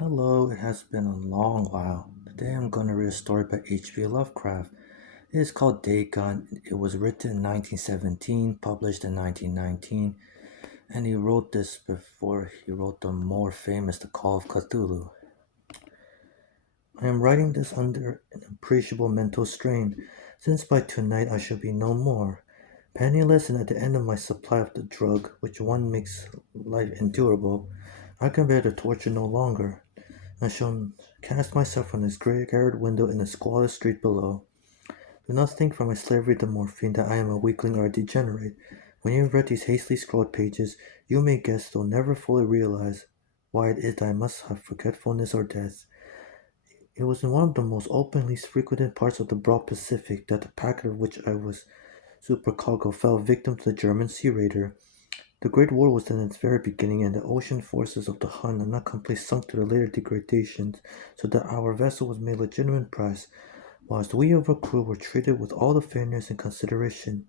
Hello, it has been a long while. Today I'm going to read a story by HP Lovecraft. It is called Dagon. It was written in 1917, published in 1919, and he wrote this before he wrote the more famous The Call of Cthulhu. I am writing this under an appreciable mental strain, since by tonight I shall be no more. Penniless and at the end of my supply of the drug, which one makes life endurable, I can bear the torture no longer. I shall cast myself from this grey garret window in the squalid street below. Do not think from my slavery to morphine that I am a weakling or a degenerate. When you have read these hastily scrawled pages, you may guess, though never fully realize, why it is that I must have forgetfulness or death. It was in one of the most openly frequented parts of the broad Pacific that the packet of which I was supercargo fell victim to the German sea raider. The Great War was then in its very beginning, and the ocean forces of the Hun had not completely sunk to the later degradations, so that our vessel was made legitimate prize, whilst we of our crew were treated with all the fairness and consideration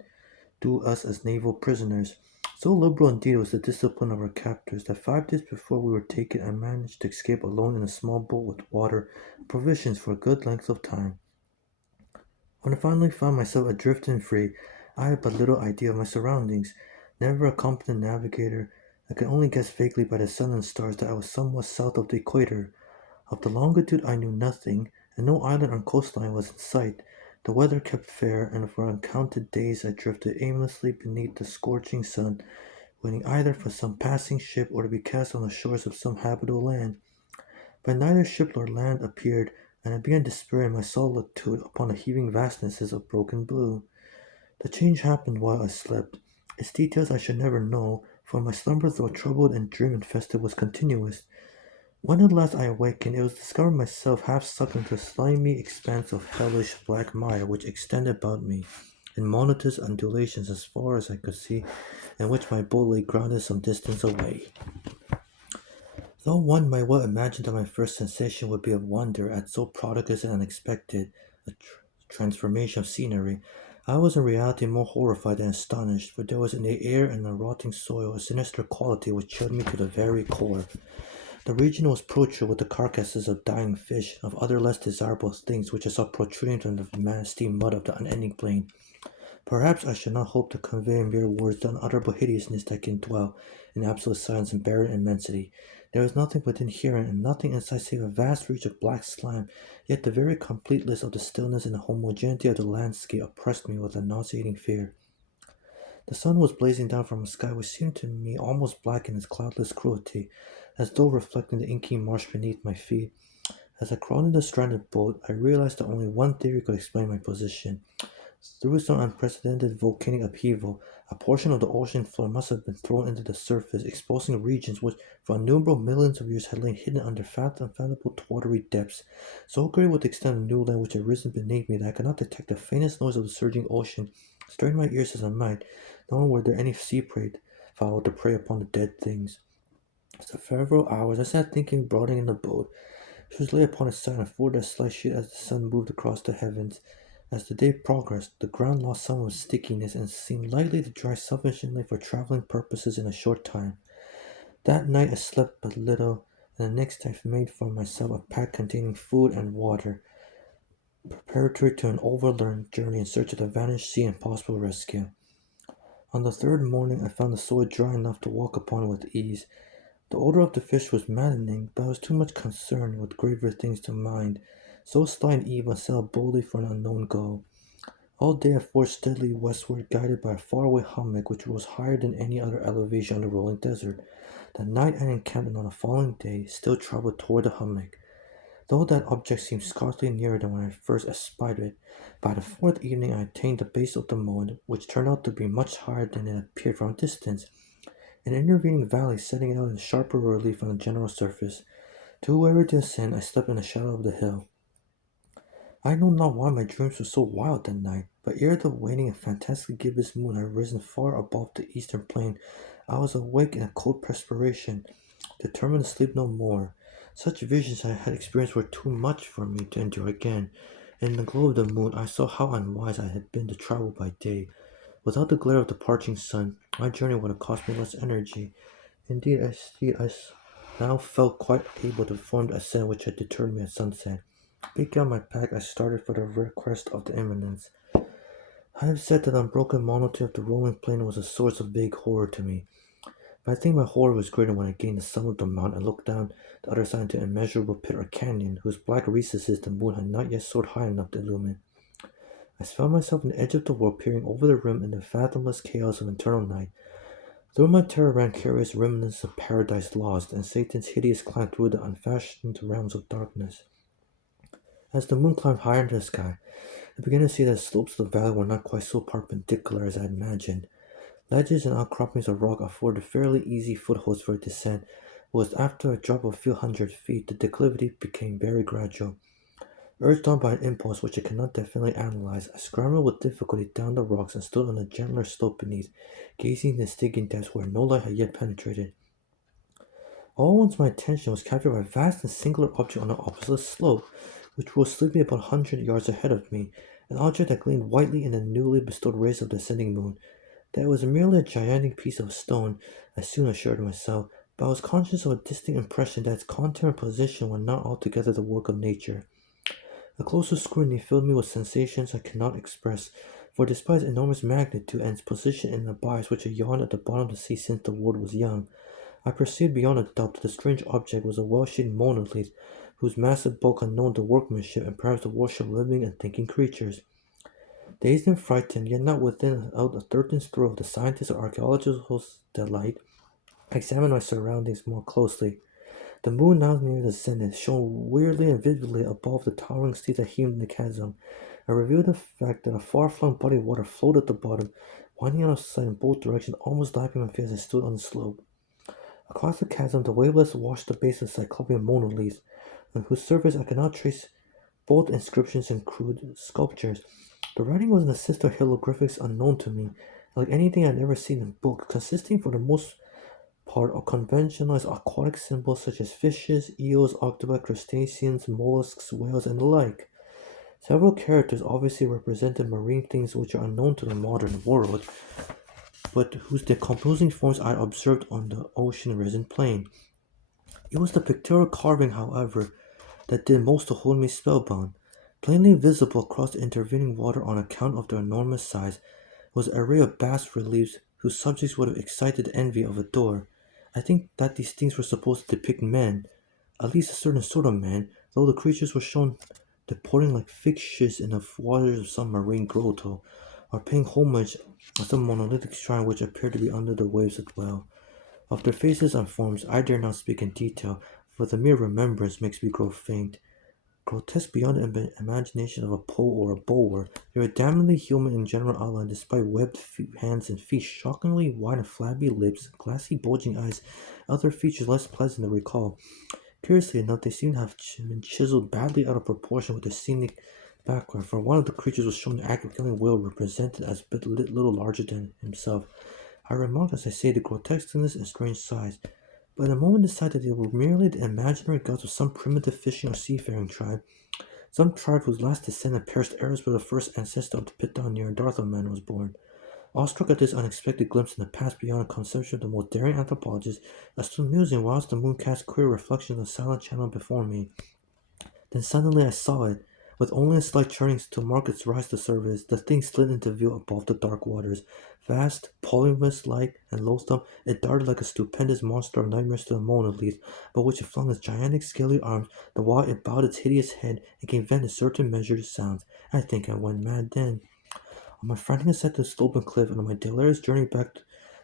due us as naval prisoners. So liberal indeed was the discipline of our captors that 5 days before we were taken I managed to escape alone in a small boat with water and provisions for a good length of time. When I finally found myself adrift and free, I had but little idea of my surroundings. Never a competent navigator, I could only guess vaguely by the sun and stars that I was somewhat south of the equator. Of the longitude I knew nothing, and no island or coastline was in sight. The weather kept fair, and for uncounted days I drifted aimlessly beneath the scorching sun, waiting either for some passing ship or to be cast on the shores of some habitable land. But neither ship nor land appeared, and I began despair in my solitude upon the heaving vastnesses of broken blue. The change happened while I slept. Its details I should never know, for my slumber, though troubled and dream-infested, was continuous. When at last I awakened, it was to discover myself half sunk into a slimy expanse of hellish black mire which extended about me in monotonous undulations as far as I could see, and which my boat lay grounded some distance away. Though one might well imagine that my first sensation would be of wonder at so prodigious and unexpected a transformation of scenery, I was in reality more horrified than astonished, for there was in the air and the rotting soil a sinister quality which chilled me to the very core. The region was protruded with the carcasses of dying fish and of other less desirable things which I saw protruding from the nasty mud of the unending plain. Perhaps I should not hope to convey in mere words the unutterable hideousness that can dwell in absolute silence and barren immensity. There was nothing within hearing and nothing inside save a vast reach of black slime, yet the very completeness of the stillness and the homogeneity of the landscape oppressed me with a nauseating fear. The sun was blazing down from a sky which seemed to me almost black in its cloudless cruelty, as though reflecting the inky marsh beneath my feet. As I crawled in the stranded boat, I realized that only one theory could explain my position. Through some unprecedented volcanic upheaval, a portion of the ocean floor must have been thrown into the surface, exposing regions which for innumerable millions of years had lain hidden under unfathomable watery depths. So great was the extent of new land which had risen beneath me that I could not detect the faintest noise of the surging ocean, strain my ears as I might, nor were there any sea prey fowl to prey upon the dead things. For several hours I sat thinking, brooding in the boat. She was lay upon its side and afforded a slight shade as the sun moved across the heavens. As the day progressed, the ground lost some of its stickiness and seemed likely to dry sufficiently for traveling purposes in a short time. That night I slept but little, and the next I made for myself a pack containing food and water, preparatory to an overland journey in search of the vanished sea and possible rescue. On the third morning I found the soil dry enough to walk upon with ease. The odor of the fish was maddening, but I was too much concerned with graver things to mind. So sly and evil sailed boldly for an unknown goal. All day I forged steadily westward, guided by a faraway hummock which rose higher than any other elevation on the rolling desert. The night I encamped on the following day still travelled toward the hummock, though that object seemed scarcely nearer than when I first espied it. By the fourth evening I attained the base of the mound, which turned out to be much higher than it appeared from a distance, an intervening valley setting out in sharper relief on the general surface. Too weary to ascend, I slept in the shadow of the hill. I know not why my dreams were so wild that night, but ere the waning and fantastic gibbous moon had risen far above the eastern plain, I was awake in a cold perspiration, determined to sleep no more. Such visions I had experienced were too much for me to endure again. In the glow of the moon, I saw how unwise I had been to travel by day. Without the glare of the parching sun, my journey would have cost me less energy. Indeed, I now felt quite able to form the ascent which had deterred me at sunset. Picking up my pack, I started for the red crest of the eminence. I have said that unbroken monotony of the rolling plain was a source of vague horror to me, but I think my horror was greater when I gained the summit of the mountain and looked down the other side into an immeasurable pit or canyon whose black recesses the moon had not yet soared high enough to illumine. I found myself on the edge of the world, peering over the rim in the fathomless chaos of eternal night. Through my terror ran curious remnants of paradise lost, and Satan's hideous climb through the unfashioned realms of darkness. As the moon climbed higher into the sky, I began to see that the slopes of the valley were not quite so perpendicular as I had imagined. Ledges and outcroppings of rock afforded fairly easy footholds for a descent, but was after a drop of a few hundred feet, the declivity became very gradual. Urged on by an impulse which I cannot definitely analyze, I scrambled with difficulty down the rocks and stood on the gentler slope beneath, gazing into the stinking depths where no light had yet penetrated. All at once my attention was captured by a vast and singular object on the opposite slope, which rose sleepily about 100 yards ahead of me, an object that gleamed whitely in the newly bestowed rays of the ascending moon. That it was merely a gigantic piece of stone, I soon assured myself, but I was conscious of a distinct impression that its contour and position were not altogether the work of nature. A closer scrutiny filled me with sensations I cannot express, for despite its enormous magnitude and its position in an abyss which had yawned at the bottom of the sea since the world was young, I perceived beyond a doubt that the strange object was a well-shaped monolith, whose massive bulk unknown to workmanship and perhaps the worship of living and thinking creatures. Dazed and frightened, yet not within out a thirteenth throw of the scientist's or archaeologist's delight, I examined my surroundings more closely. The moon, now near the zenith, shone weirdly and vividly above the towering steep that heaved in the chasm, and revealed the fact that a far-flung body of water floated at the bottom, winding out of sight in both directions, almost lapping my feet as I stood on the slope. Across the chasm, the wavelets washed the base of the cyclopean monolith, on whose surface I could now trace both inscriptions and crude sculptures. The writing was in a system of hieroglyphics unknown to me, like anything I had ever seen in books, consisting for the most part of conventionalized aquatic symbols such as fishes, eels, octopi, crustaceans, mollusks, whales, and the like. Several characters obviously represented marine things which are unknown to the modern world, but whose decomposing forms I observed on the ocean risen plain. It was the pictorial carving, however, that did most to hold me spellbound. Plainly visible across the intervening water on account of their enormous size was an array of bas reliefs whose subjects would have excited the envy of a Dor. I think that these things were supposed to depict men, at least a certain sort of man, though the creatures were shown deporting like fishes in the waters of some marine grotto, or paying homage at some monolithic shrine which appeared to be under the waves as well. Of their faces and forms I dare not speak in detail, for the mere remembrance makes me grow faint. Grotesque beyond the imagination of a pole or a bulwer, they were damnably human in general outline despite webbed hands and feet, shockingly wide and flabby lips, glassy bulging eyes, other features less pleasant to recall. Curiously enough, they seemed to have been chiseled badly out of proportion with the scenic background, for one of the creatures was shown to act killing whale represented as but little larger than himself. I remarked as I say the grotesqueness and strange size, but in a moment decided they were merely the imaginary gods of some primitive fishing or seafaring tribe, some tribe whose last descendant perished ere the first ancestor of the Piton near Darthaman was born. Awestruck at this unexpected glimpse in the past beyond the conception of the most daring anthropologist, I stood musing whilst the moon cast queer reflections on the silent channel before me. Then suddenly I saw it. With only a slight turning to mark its rise to surface, the thing slid into view above the dark waters. Vast, polypus-like, and loathsome, it darted like a stupendous monster of nightmares to the monolith, but which it flung its gigantic scaly arms, the while it bowed its hideous head and gave vent to certain measured sounds. I think I went mad then. On my frantic ascent to the sloping cliff and on my delirious journey back to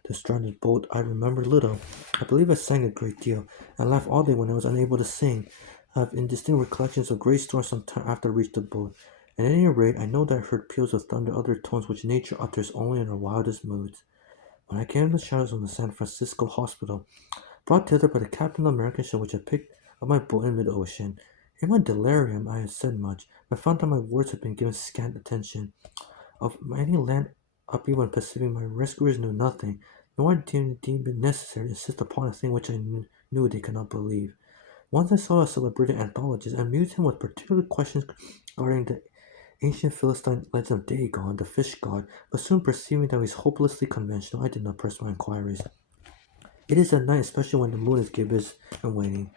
the stranded boat, I remembered little. I believe I sang a great deal, and laughed oddly when I was unable to sing. I have indistinct recollections of great storms some time after I reached the boat. At any rate, I know that I heard peals of thunder, other tones which nature utters only in her wildest moods. When I came to the shadows of the San Francisco hospital, brought thither by the captain of the American ship which had picked up my boat in mid-ocean, in my delirium I had said much, but found that my words had been given scant attention. Of any land up even Pacific, my rescuers knew nothing, nor deemed it necessary to insist upon a thing which I knew they could not believe. Once I saw a celebrated anthologist and amused him with particular questions regarding the ancient Philistine legend of Dagon, the fish god, but soon perceiving that he was hopelessly conventional, I did not press my inquiries. It is at night, especially when the moon is gibbous and waning.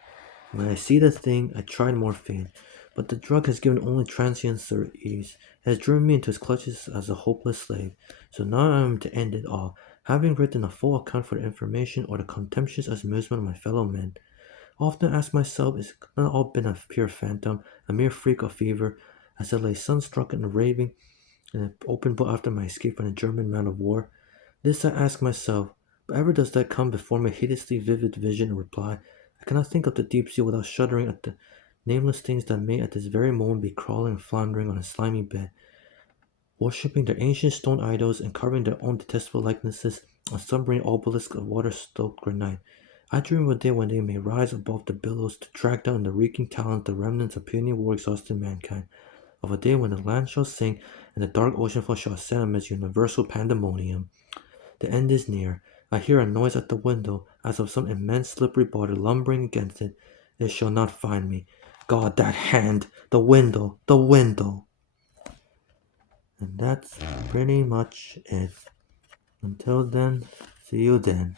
When I see the thing, I tried morphine, but the drug has given only transient ease. It has driven me into its clutches as a hopeless slave. So now I am to end it all, having written a full account for the information or the contemptuous amusement of my fellow men. Often ask myself, is it not all been a pure phantom, a mere freak of fever, as I lay sunstruck and raving in an open boat after my escape from the German man of war? This I ask myself, but ever does that come before my hideously vivid vision and reply, I cannot think of the deep sea without shuddering at the nameless things that may at this very moment be crawling and floundering on a slimy bed, worshipping their ancient stone idols and carving their own detestable likenesses on submarine obelisks of water-soaked granite. I dream of a day when they may rise above the billows to track down the reeking talons the remnants of puny war-exhausted mankind, of a day when the land shall sink and the dark ocean flood shall ascend amidst universal pandemonium. The end is near. I hear a noise at the window, as of some immense slippery body lumbering against it. It shall not find me. God, that hand! The window! The window! And that's pretty much it. Until then, see you then.